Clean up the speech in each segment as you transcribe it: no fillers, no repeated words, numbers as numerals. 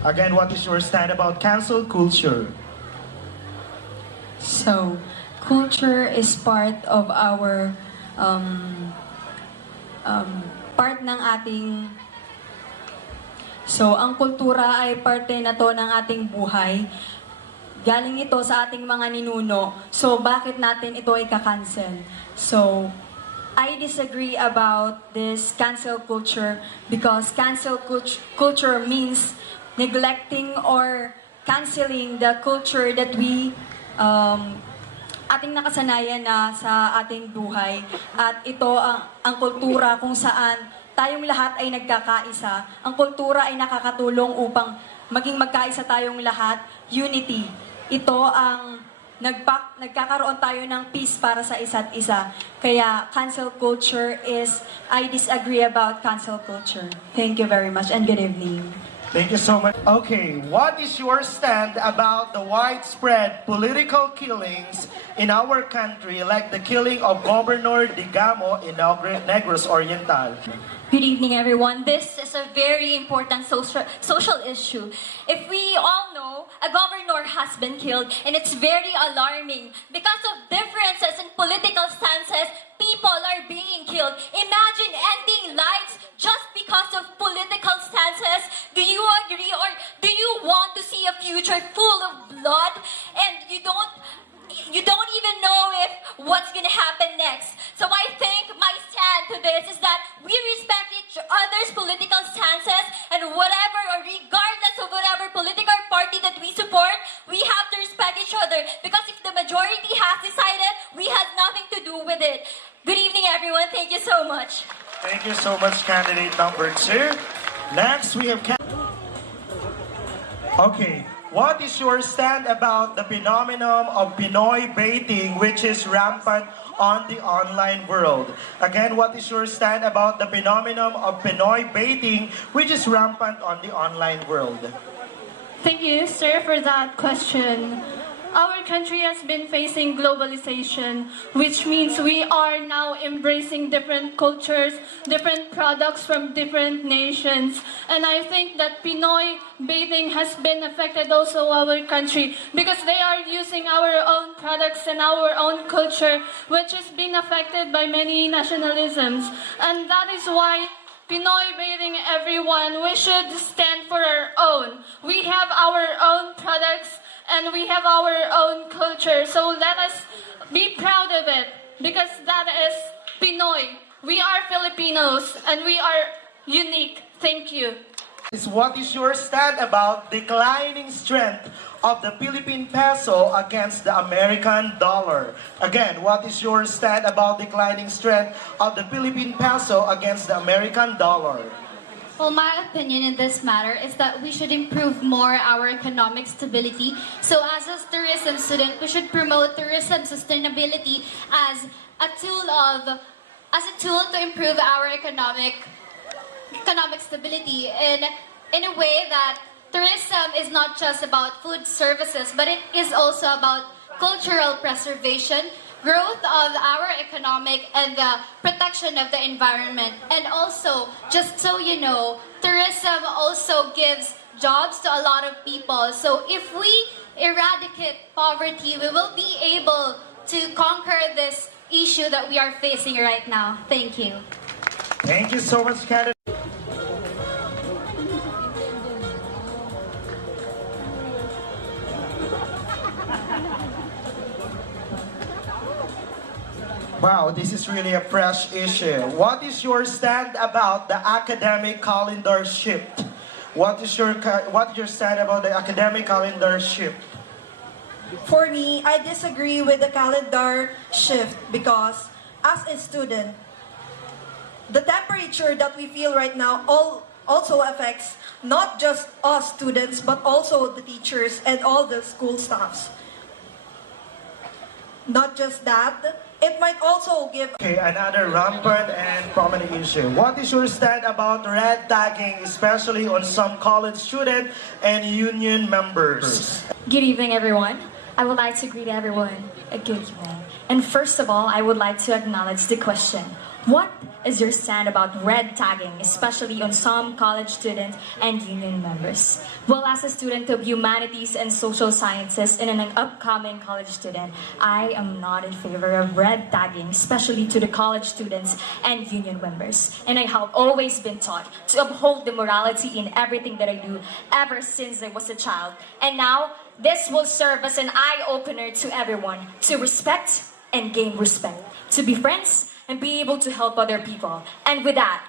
Again, what is your stand about cancel culture? So, culture is part of our part ng ating. So, ang kultura ay parte na to ng ating buhay. Galing ito sa ating mga ninuno. So, bakit natin ito ay kakancel? So, I disagree about this cancel culture because cancel culture means neglecting or canceling the culture that we ating nakasanayan na sa ating buhay. At ito ang kultura kung saan tayong lahat ay nagkakaisa. Ang kultura ay nakakatulong upang maging magkaisa tayong lahat, unity. Ito ang nagkakaroon tayo ng peace para sa isa't isa. Kaya cancel culture is, I disagree about cancel culture. Thank you very much and good evening. Thank you so much. Okay, what is your stand about the widespread political killings in our country, like the killing of Governor Digamo in Negros Oriental? Good evening, everyone. This is a very important social issue. If we all know, a governor has been killed, and it's very alarming. Because of differences in political stances, people are being killed. Imagine ending lives just because of political stances. Do you agree, or do you want to see a future full of blood and you don't even know if what's gonna happen next? So I think my stand to this is that we respect each other's political stances, and whatever, or regardless of whatever political party that we support, we have to respect each other, because if the majority has decided, we have nothing to do with it. Good evening, everyone. Thank you so much. Thank you so much, candidate number 2. Next, we have... Okay, what is your stand about the phenomenon of Pinoy baiting, which is rampant on the online world? Again, what is your stand about the phenomenon of Pinoy baiting, which is rampant on the online world? Thank you, sir, for that question. Our country has been facing globalization, which means we are now embracing different cultures, different products from different nations. And I think that Pinoy baiting has been affected also our country, because they are using our own products and our own culture, which has been affected by many nationalisms. And that is why Pinoy baiting everyone, we should stand for our own. We have our own products and we have our own culture. So let us be proud of it, because that is Pinoy. We are Filipinos and we are unique. Thank you. What is your stand about declining strength of the Philippine peso against the American dollar? Again, what is your stand about declining strength of the Philippine peso against the American dollar? Well, my opinion in this matter is that we should improve more our economic stability. So as a tourism student, we should promote tourism sustainability as a tool to improve our economic stability in a way that tourism is not just about food services, but it is also about cultural preservation, growth of our economic, and the protection of the environment. And also, just so you know, tourism also gives jobs to a lot of people. So if we eradicate poverty, we will be able to conquer this issue that we are facing right now. Thank you. Thank you so much, Canada. Wow, this is really a fresh issue. What is your stand about the academic calendar shift? What is your stand about the academic calendar shift? For me, I disagree with the calendar shift because as a student, the temperature that we feel right now also affects not just us students, but also the teachers and all the school staffs. Not just that, it might also give... Okay, another rampant and prominent issue. What is your stand about red tagging, especially on some college students and union members? Good evening, everyone. I would like to greet everyone a good evening. And first of all, I would like to acknowledge the question. What is your stand about red tagging, especially on some college students and union members? Well, as a student of humanities and social sciences and an upcoming college student, I am not in favor of red tagging, especially to the college students and union members. And I have always been taught to uphold the morality in everything that I do ever since I was a child. And now, this will serve as an eye-opener to everyone to respect and gain respect, to be friends and be able to help other people. And with that,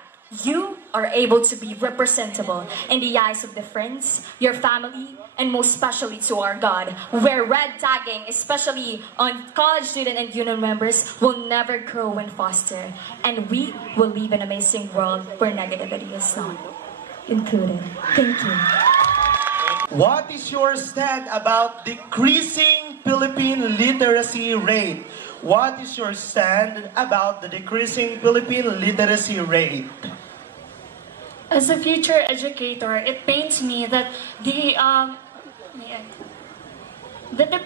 you are able to be representable in the eyes of the friends, your family, and most especially to our God, where red tagging, especially on college student and union members, will never grow and foster. And we will live in an amazing world where negativity is not included. Thank you. What is your stand about decreasing Philippine literacy rate? What is your stand about the decreasing Philippine literacy rate? As a future educator, it pains me that the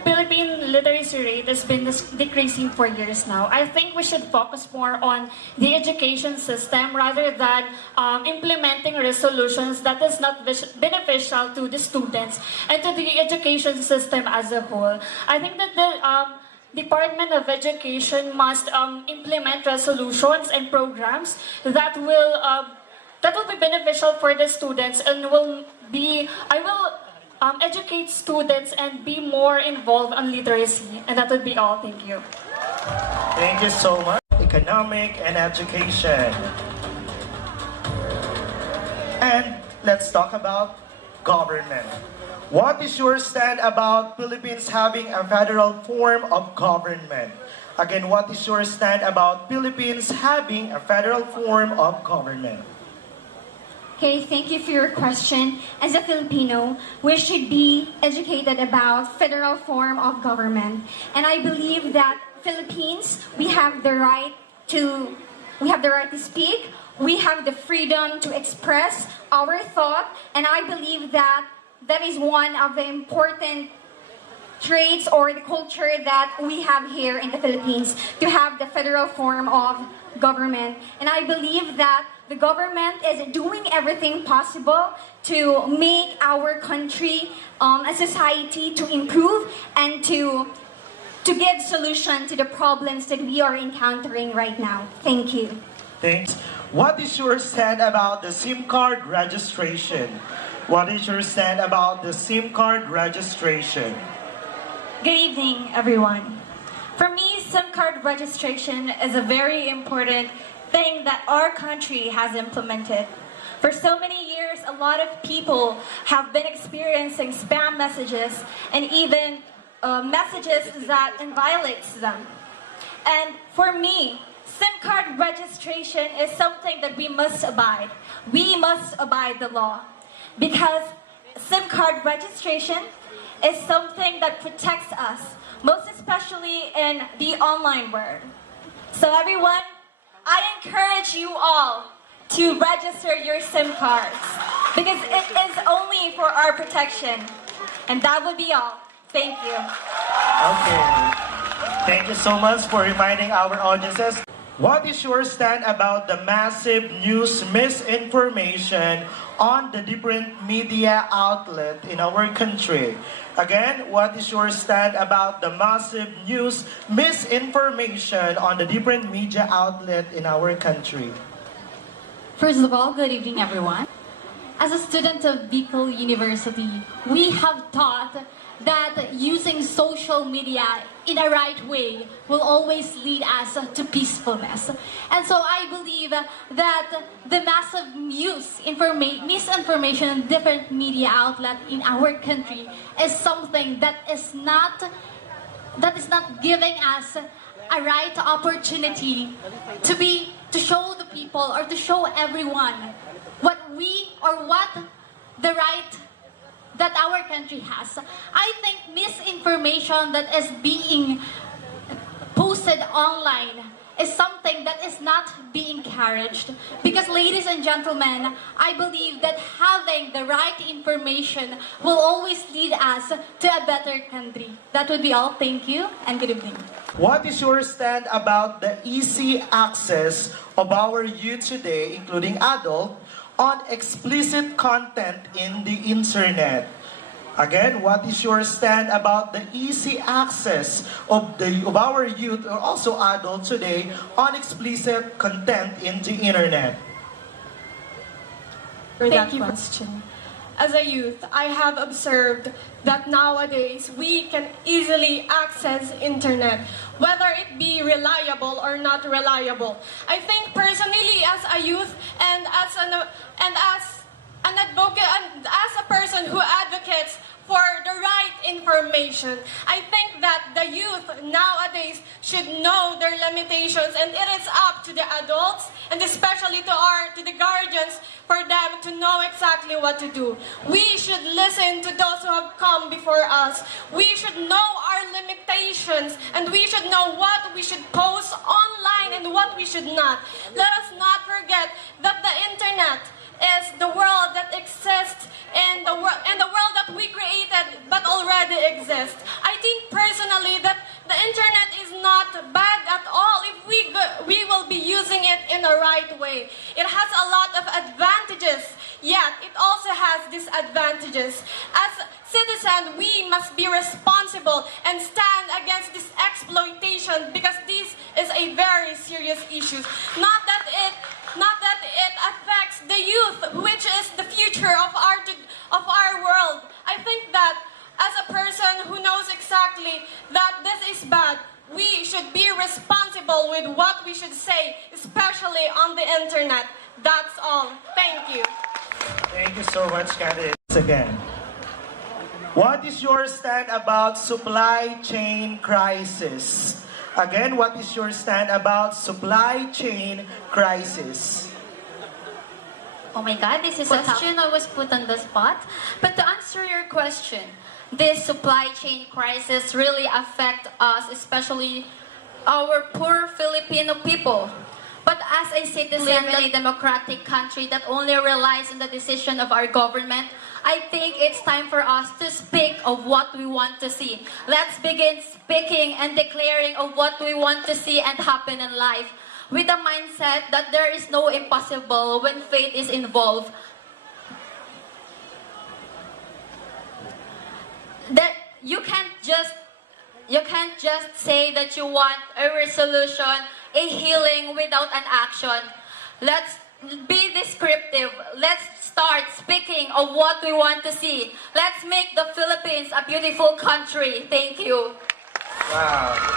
Philippine literacy rate has been decreasing for years now. I think we should focus more on the education system rather than implementing resolutions that is not beneficial to the students and to the education system as a whole. I think that the Department of Education must implement resolutions and programs that will be beneficial for the students and I will educate students and be more involved on literacy. And that would be all. Thank you. Thank you so much. Economic and education. And let's talk about government. What is your stand about Philippines having a federal form of government? Again, what is your stand about Philippines having a federal form of government? Okay, thank you for your question. As a Filipino, we should be educated about federal form of government. And I believe that Philippines, we have the right to speak, we have the freedom to express our thought, and I believe that is one of the important traits or the culture that we have here in the Philippines, to have the federal form of government. And I believe that the government is doing everything possible to make our country, a society, to improve and to give solution to the problems that we are encountering right now. Thank you. Thanks. What is your stand about the SIM card registration? What is your stand about the SIM card registration? Good evening, everyone. For me, SIM card registration is a very important thing that our country has implemented. For so many years, a lot of people have been experiencing spam messages and even messages that violates them. And for me, SIM card registration is something that we must abide. We must abide the law. Because SIM card registration is something that protects us, most especially in the online world. So everyone, I encourage you all to register your SIM cards because it is only for our protection. And that would be all. Thank you. Okay. Thank you so much for reminding our audiences. What is your stand about the massive news misinformation on the different media outlet in our country? Again, what is your stand about the massive news misinformation on the different media outlet in our country? First of all, good evening, everyone. As a student of Bicol University, we have taught that using social media in a right way will always lead us to peacefulness. And so I believe that the massive misinformation in different media outlets in our country is something that is not giving us a right opportunity to show the people or to show everyone what the right that our country has. I think misinformation that is being posted online is something that is not being encouraged. Because ladies and gentlemen, I believe that having the right information will always lead us to a better country. That would be all. Thank you and good evening. What is your stand about the easy access of our youth today, including adult, on explicit content in the internet? Again, what is your stand about the easy access of our youth or also adults today on explicit content in the internet? For that Thank you. question. As a youth, I have observed that nowadays we can easily access internet, whether it be reliable or not reliable. I think personally, as a youth and as an advocate and as a person who advocates for the right information, I think that the youth nowadays should know their limitations, and it is up to the adults and especially to the guardians for them to know exactly what to do. We should listen to those who have come before us. We should know our limitations, and we should know what we should post online and what we should not. Let us not forget that the internet is the world that exists and the world that we created but already exists. I think personally that the internet is not bad at all if we will be using it in the right way. It has a lot of advantages, yet it also has disadvantages. As citizens, we must be responsible and stand against this exploitation, because this is a very serious issue. Not that it affects the youth, which is the future of our world. I think that as a person who knows exactly that this is bad, we should be responsible with what we should say, especially on the internet. That's all. Thank you. Thank you so much, candidates, again. What is your stand about supply chain crisis? Again, what is your stand about supply chain crisis? Oh my God, this is a question. I was put on the spot. But to answer your question, this supply chain crisis really affect us, especially our poor Filipino people. But as a citizen in a democratic country that only relies on the decision of our government, I think it's time for us to speak of what we want to see. Let's begin speaking and declaring of what we want to see and happen in life, with the mindset that there is no impossible when faith is involved. That you can't just say that you want a resolution, a healing without an action. Let's be descriptive. Let's start speaking of what we want to see. Let's make the Philippines a beautiful country. Thank you. Wow.